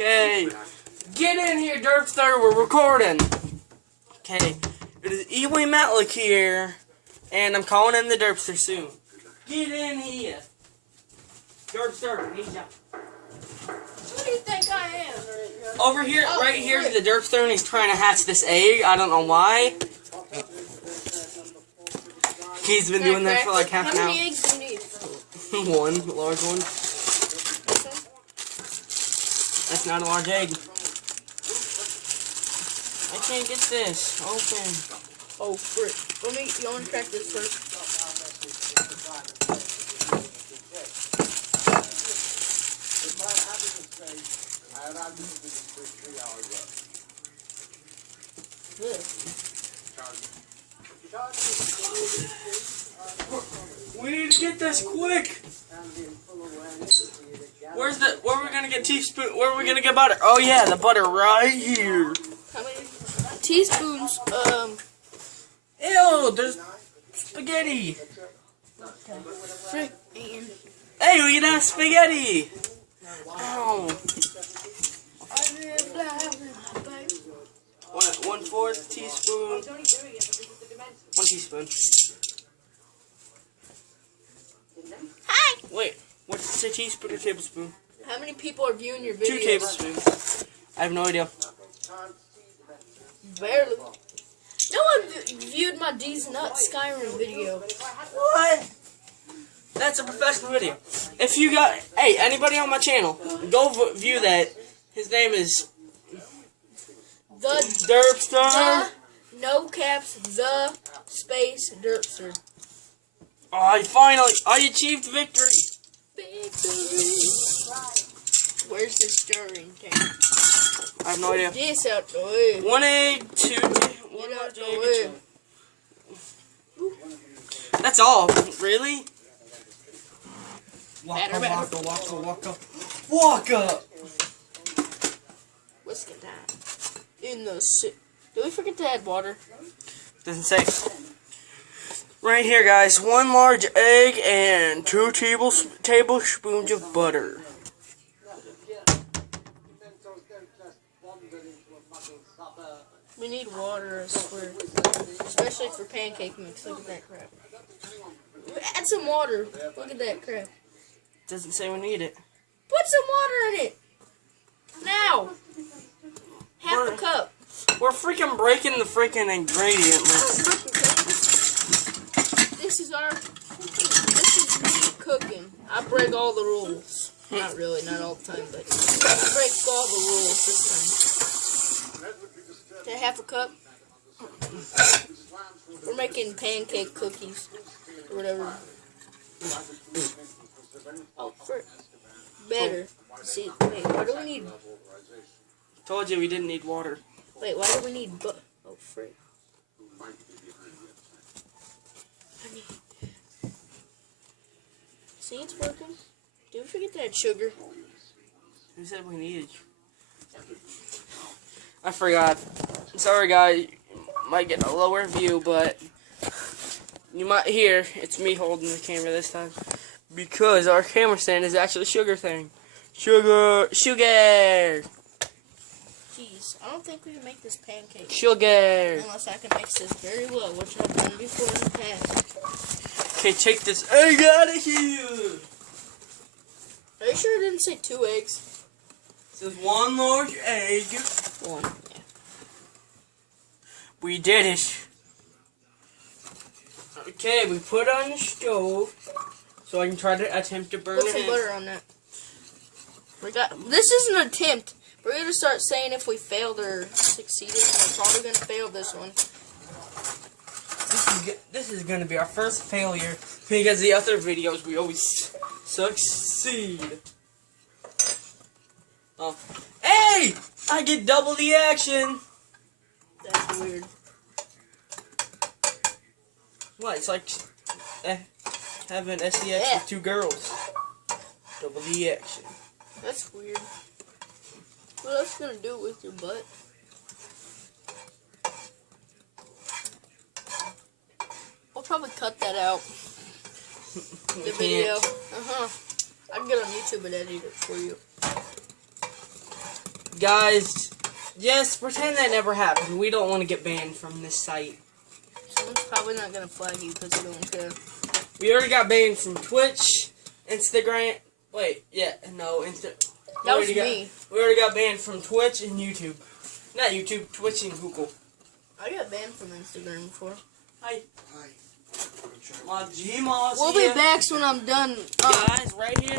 Okay, get in here, Derpster. We're recording. Okay, it is Ewing Matlick here, and I'm calling in the Derpster soon. Get in here, Derpster. Need ya. Who do you think I am? Over here, right here is the Derpster, and he's trying to hatch this egg. I don't know why. He's been doing that for like half an hour. How many eggs do you need? One large one. That's not a large egg. I can't get this open. Oh, frick. You want to crack this first? We need to get this quick. Where are we gonna get teaspoon? Where are we gonna get butter? Oh yeah, the butter right here. How many teaspoons? Ew, there's spaghetti. Frick, Ian. Hey, we can have spaghetti. Ow. 1/4 teaspoon. 1 teaspoon. Hi. Wait, what's a teaspoon or tablespoon? How many people are viewing your videos? 2 tablespoons. I have no idea. Barely. No one viewed my D's Nuts Skyrim video. What? That's a professional video. If you got, hey, anybody on my channel, go view that. His name is The Derpster. No caps. The space Derpster. Oh, I achieved victory. Victory. Where's the stirring tank? I have no idea. This out the way. 1 egg, 2 Get out the way. That's all. Really? Batter. Walk up. Whiskey time. In the soup. Did we forget to add water? Doesn't say. Right here, guys. 1 large egg and 2 tablespoons of butter. We need water, I swear. Especially for pancake mix. Look at that crap. Add some water. Look at that crap. Doesn't say we need it. Put some water in it. Now. Half a cup. We're freaking breaking the freaking ingredient list. This is me cooking. I break all the rules. Not really, not all the time, but I break all the rules this time. Okay, half a cup. We're making pancake cookies. Or whatever. Oh, frick. Better. See, wait, why do we need... Told you we didn't need water. Wait, why do we need oh, frick. See, it's working. Did we forget to add sugar? Who said we needed? I forgot. Sorry, guys. Might get a lower view, but you might hear it's me holding the camera this time because our camera stand is actually a sugar thing. Sugar. Jeez, I don't think we can make this pancake. Sugar. Unless I can mix this very well, which I've done before in the past. Okay, take this egg out of here. Are you sure it didn't say 2 eggs? It says 1 large egg. 1. Yeah. We did it. Okay, we put it on the stove so I can try to attempt to burn it. Put some butter on that. This is an attempt. We're going to start saying if we failed or succeeded. We're probably going to fail this one. This is going to be our first failure because the other videos we always succeed. Oh. Hey! I get double the action! That's weird. What? It's like having SEX with 2 girls. Double the action. That's weird. What else you gonna do with your butt? I'll probably cut that out. The video. I can get on YouTube and edit it for you. Guys, just pretend that never happened. We don't want to get banned from this site. Someone's probably not gonna flag you because they don't care. We already got banned from Twitch, Instagram. Wait, yeah, no, That was me. We already got banned from Twitch and YouTube. Not YouTube, Twitch and Google. I got banned from Instagram before. Hi. My Gmos We'll be back when I'm done. Guys, right here.